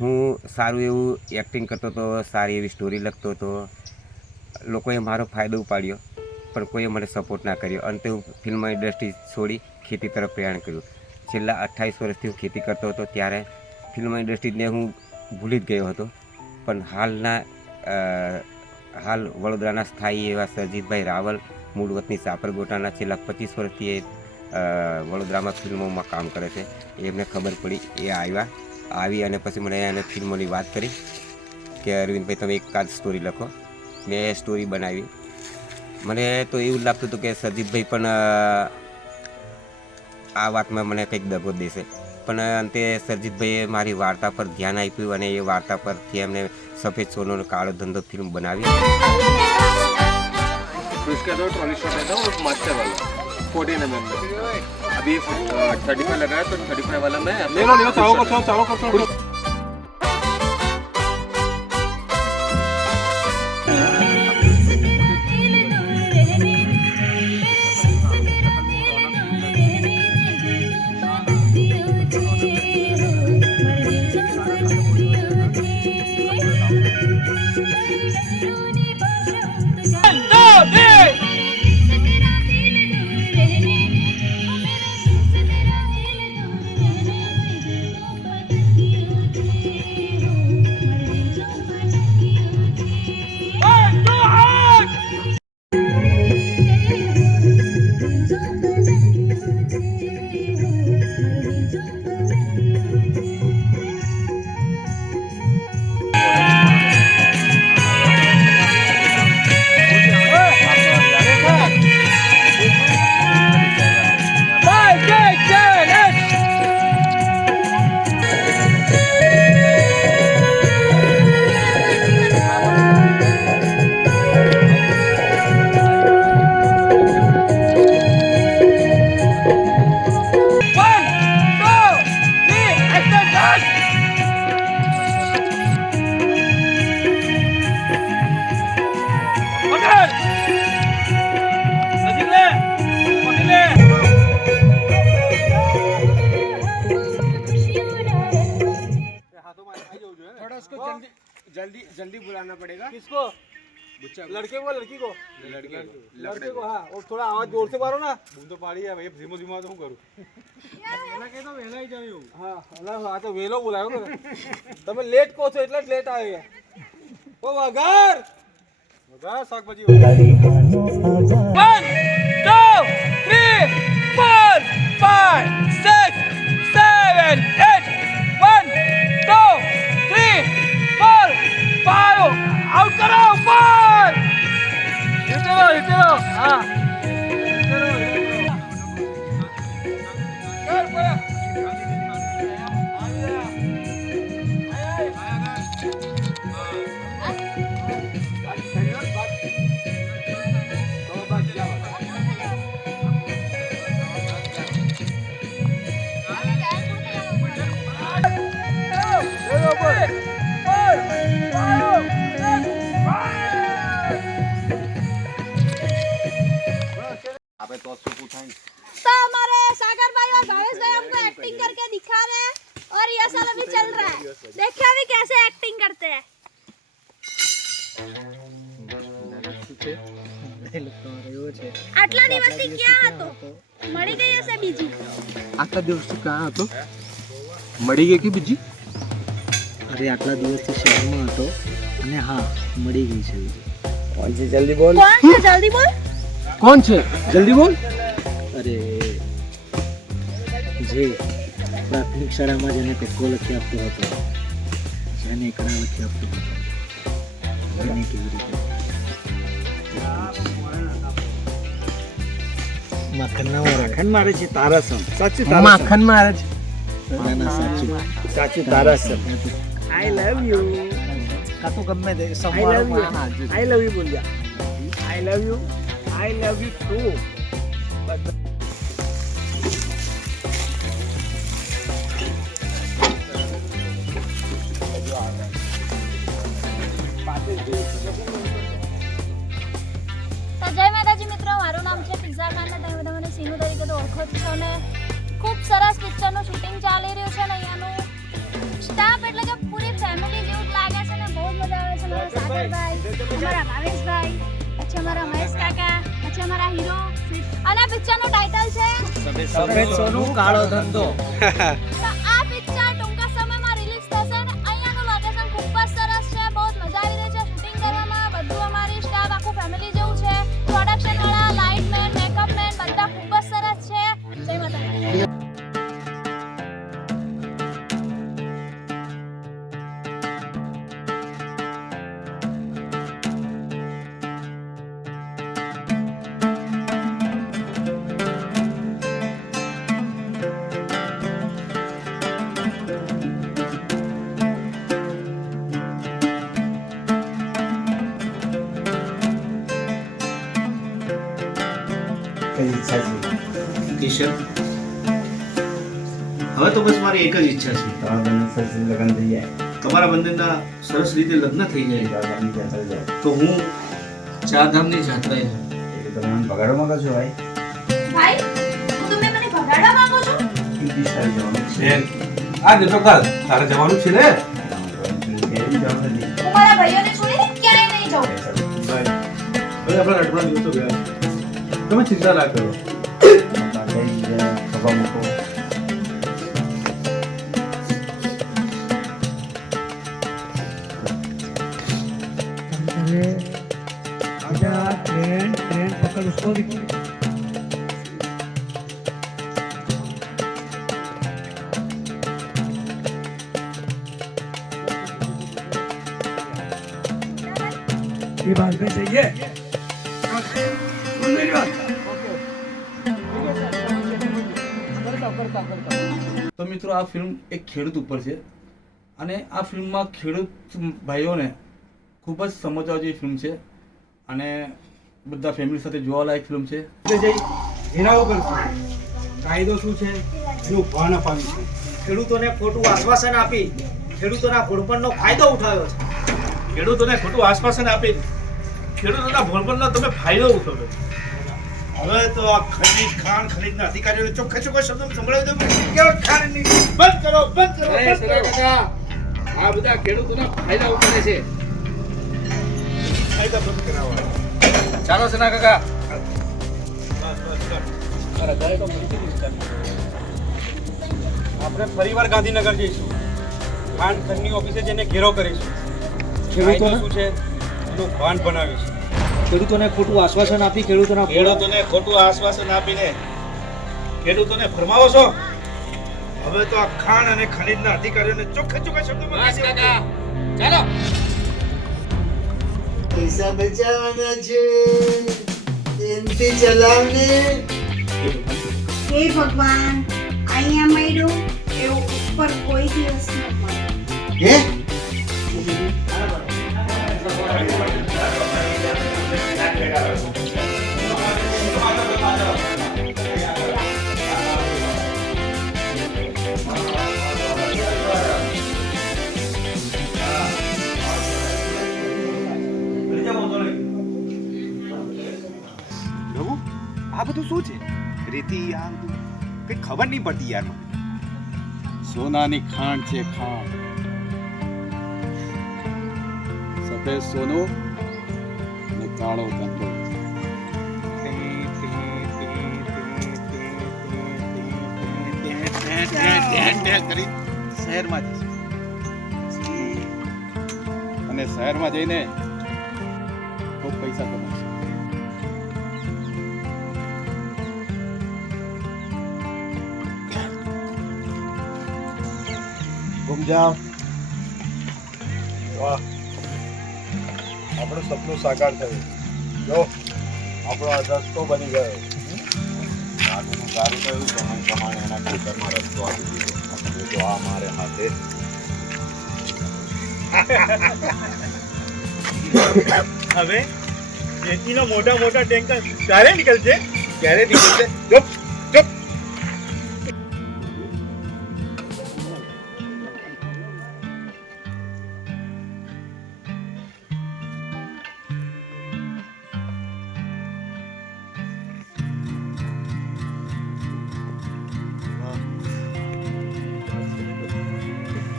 હું સારું એવું એક્ટિંગ કરતો હતો, સારી એવી સ્ટોરી લખતો હતો. લોકોએ મારો ફાયદો ઉપાડ્યો, પણ કોઈએ મને સપોર્ટ ના કર્યો. અંતે હું ફિલ્મ ઇન્ડસ્ટ્રી છોડી ખેતી તરફ પ્રયાણ કર્યું. છેલ્લા 28 વર્ષથી હું ખેતી કરતો હતો, ત્યારે ફિલ્મ ઇન્ડસ્ટ્રીને હું ભૂલી જ ગયો હતો. પણ હાલ વડોદરાના સ્થાયી એવા સરજીતભાઈ રાવલ, મૂળ વતની સાપરગોટાના, છેલ્લા 25 વર્ષથી એ વડોદરામાં ફિલ્મોમાં કામ કરે છે. એમને ખબર પડી, એ આવી અને પછી મને એને ફિલ્મોની વાત કરી કે અરવિંદભાઈ તમે એકાદ સ્ટોરી લખો. મેં એ સ્ટોરી બનાવી. મને તો એવું લાગતું હતું કે સરજીતભાઈ પણ આ વાતમાં મને કંઈક દગો દેશે, પણ અંતે સરજીતભાઈએ મારી વાર્તા પર ધ્યાન આપ્યું અને એ વાર્તા પરથી એમને સફેદ સોનો કાળો ધંધો ફિલ્મ બનાવી. तो इसका जो ट्रॉली शॉट है ना वो मास्टर वाला 14 mm में अभी 35 लगा है तो 35 वाला मैं ले लो चाहो कर जल्दी बुलाना पड़ेगा. किसको? लड़के को लड़की को? लड़के को. हाँ, और थोड़ा आवाज जोर से मारो ना. बूम तो पाड़ी है भाई, धीमो धीमो तो हूँ करूँ. वेला के तो वेला ही जायो. हाँ, हाँ तो वेलो बुलायो तो. તમે લેટ કહો છો એટલે જ લેટ આવી ગયા. ઓ વઘાર શાકભાજી 1 2 3 4 5 6 7 8 1 2 3 4 5 आउट करो. 4 हिटो हाँ तो हमारे सागर भाई और भावेश भाई हमको एक्टिंग करके दिखा रहे हैं और ये साल अभी चल रहा है. देखिए अभी कैसे एक्टिंग करते हैं. આટલા દિવસથી ક્યાં હતો? મળી ગઈ હશે બીજી. આટલા દિવસથી ક્યાં હતો? મળી ગઈ કે બીજી? અરે આટલા દિવસથી શહેરમાં હતો અને હા મળી ગઈ છે બીજી. કોણ છે જલ્દી બોલ? કોણ છે જલ્દી બોલ? કોણ છે જલ્દી બોલ? અરે જે પ્રાથમિક શાળામાં જેને પેકો લખી આપતો હતો, જેને એકડા લખી આપતો હતો, એને કેવી રીતે માખણ મારે છે તારાસમ. સાચું માખણ મારે છે. સાચું તારાસમ. આઈ લવ યુ. કા તો ગમે તે સંભાળો. આઈ લવ યુ બોલ જા. આઈ લવ યુ ટુ. તો જય માતાજી મિત્રો, મારું નામ છે પિઝા ખાન ને તમે મને સીનુ તરીકે તો ઓળખો જ છો ને. ખૂબ સરસ પિક્ચરનું શૂટિંગ ચાલી રહ્યું છે ને અહીંયાનું. સ્ટાફ એટલે કે પૂરી ફેમિલી જેવું જ લાગે છે ને બહુ મજા આવે છે મારા સાગરભાઈ અમારા ભાવેશભાઈ પછી અમારા મહેશ કાકા પછી અમારા હીરો અને પિક્ચરનું ટાઇટલ છે સફેદ સોનું કાળો ધંધો. તો આ પિક્ચર ટૂંકા સમયમાં રિલીઝ થશે અને અહીંયાનું લોકેશન ખૂબ જ સરસ છે બહુ જ મજા આવી રહી છે શૂટિંગ કરવામાં બધું અમારી સ્ટાફ આખું ફેમિલી જેવું છે પ્રોડક્શન વાળા લાઇટમેન મેકઅપ મેન બધા ખૂબ જ સરસ છે જય માતાજી. કઈ ઈચ્છા છે કિશન હવે તો બસ મારી એક જ ઈચ્છા છે તમારા બંને સરસ લગ્ન થઈ જાય તમારા બંનેના સરસ રીતે લગ્ન થઈ જાય દાદાની ત્યાં થઈ જાય તો હું ચારધામની જાત્રાએ જાઉં. એટલે તમે મને બગાડો માંગો છો ભાઈ ભાઈ તમે મને ભગાડવા માંગો છો કેટલી સારી જવાનું છે આ જતો કાલ તારે જવાનું છે ને કેવી જવાનું નથી હું મારા ભાઈઓને છોડીને ક્યાંય નહીં જાઉં ભાઈ હવે આપણા અઠવાડિયા દિવસો ગયા છે. તમે ચિંતા ના કરો ખભા મૂકો ट्रेन पकड़ उसको भी ये बात में सही है सुन मेरी बात તો મિત્રો આ ફિલ્મ એક ખેડૂત ઉપર છે અને આ ફિલ્મમાં ખેડૂત ભાઈઓને ખૂબ જ સમજવા જેવી ફિલ્મ છે અને બધા ફેમિલી સાથે જોવાલાયક ફિલ્મ છે. ઘેરાવો કરશું કાયદો શું છે એનું ભાન અપાવ્યું છે. ખેડૂતોને ખોટું આશ્વાસન આપી ખેડૂતોના ઘોડપણનો ફાયદો ઉઠાવ્યો છે. ખેડૂતોને ખોટું આશ્વાસન આપી ખેડૂતોના ભોળપણનો તમે ફાયદો ઉઠાવ્યો. હવે તો આ ખનીજના અધિકારીઓને ચોખ્ખા ચોખ્ખા શબ્દોમાં સંભળાવી દો કે ખાનની બંધ કરો બંધ કરો બંધ કરો. આ બધા ખેડૂતોના ફાયદા ઉઠાવે છે. ફાયદા બંધ કરાવવા. ચાલો સના કાકા. આપણે ફરીવાર ગાંધીનગર જઈશું ખાન ખનની ઓફિસે જઈને ઘેરો કરીશું કાયદો શું છે એનું ભાન બનાવીશું. ખેડૂતોને ખોટું આશ્વાસન આપી ખેડૂતોને ખોટું આશ્વાસન આપીને ખેડૂતોને ફરમાવો છો. હવે તો આ ખાણ અને ખનીજના અધિકારીઓને ચોખ્ખા ચોખ્ખા શબ્દોમાં કહી દેવું. ચાલો. પૈસા બચાવવાના છે એમથી ચલાવને હે ભગવાન અહીંયા મળ્યું એવું ઉપર કોઈ દિવસ ન મળે હે આ બધું શું છે રેતી આ બધું કઈ ખબર નહીં પડતી યાર મને. સોનાની ખાણ છે ખાણ સફેદ સોનું અને કાળો ધંધો કરી શહેરમાં જશે અને શહેરમાં જઈને ખૂબ પૈસા કમાશે. ઘૂમ જાઓ. વાહ આપણું સપનું સાકાર થયું. જો આપણો આ રસ્તો બની ગયો. સારું સારું થયું સમય પ્રમાણે એના ખેતરમાં રસ્તો આપી દીધો. તો આ મારે હાથે હવે રેતીનો મોટા મોટા ટેન્કર ક્યારે નીકળશે ક્યારે નીકળશે ચૂપ ચૂપ.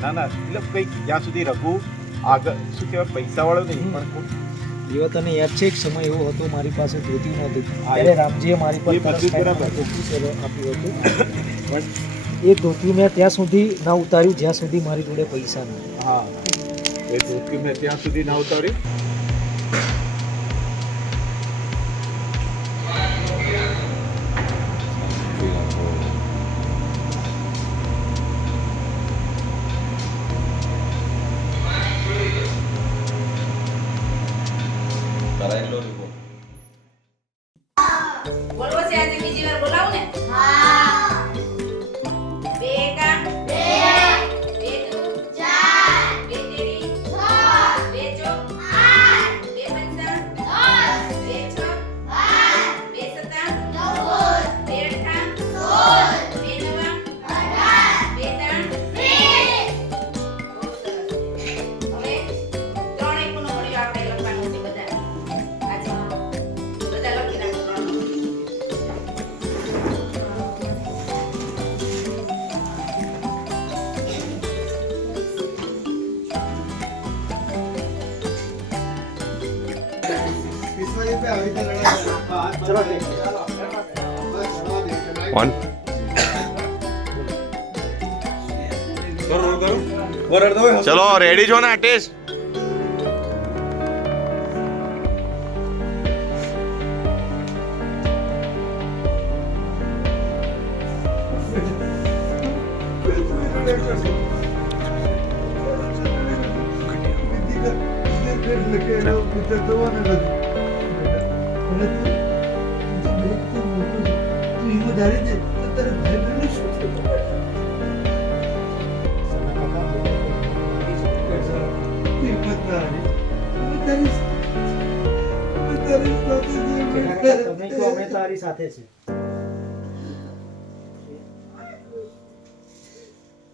ના ના એટલે કંઈક જ્યાં સુધી રઘુ આગળ શું કહેવાય પૈસાવાળો નહીં પણ ખૂબ એવો તને યાદ છે એક સમય એવો હતો મારી પાસે ધોતી નહોતું હા, ત્યારે રામજીએ મારી પર એ બધું તરસ ખાઈને બરાબર. ધોતી આપ્યું હતું પણ એ ધોતી મેં ત્યાં સુધી ના ઉતાર્યું જ્યાં સુધી મારી જોડે પૈસા ન હા એ ધોતી મેં ત્યાં સુધી ના ઉતારી બોલવો છે આજે બીજી વાર બોલાવું ને બે એકા બે દુ બે તેરી બે ચોક બે પંચા બે છ બે સત્તા બે અઠ્ઠા બે નવા બે ત્રણ બહુ સરસ. હવે ત્રણ એકુનો મળ્યો આપણે લખવાનું છે બધા આજે બધા લખી નાખો ત્રણ. કોણ ચલો રેડી છો ને આર્ટિસ્ટ તમે કહો અમે તારી સાથે છે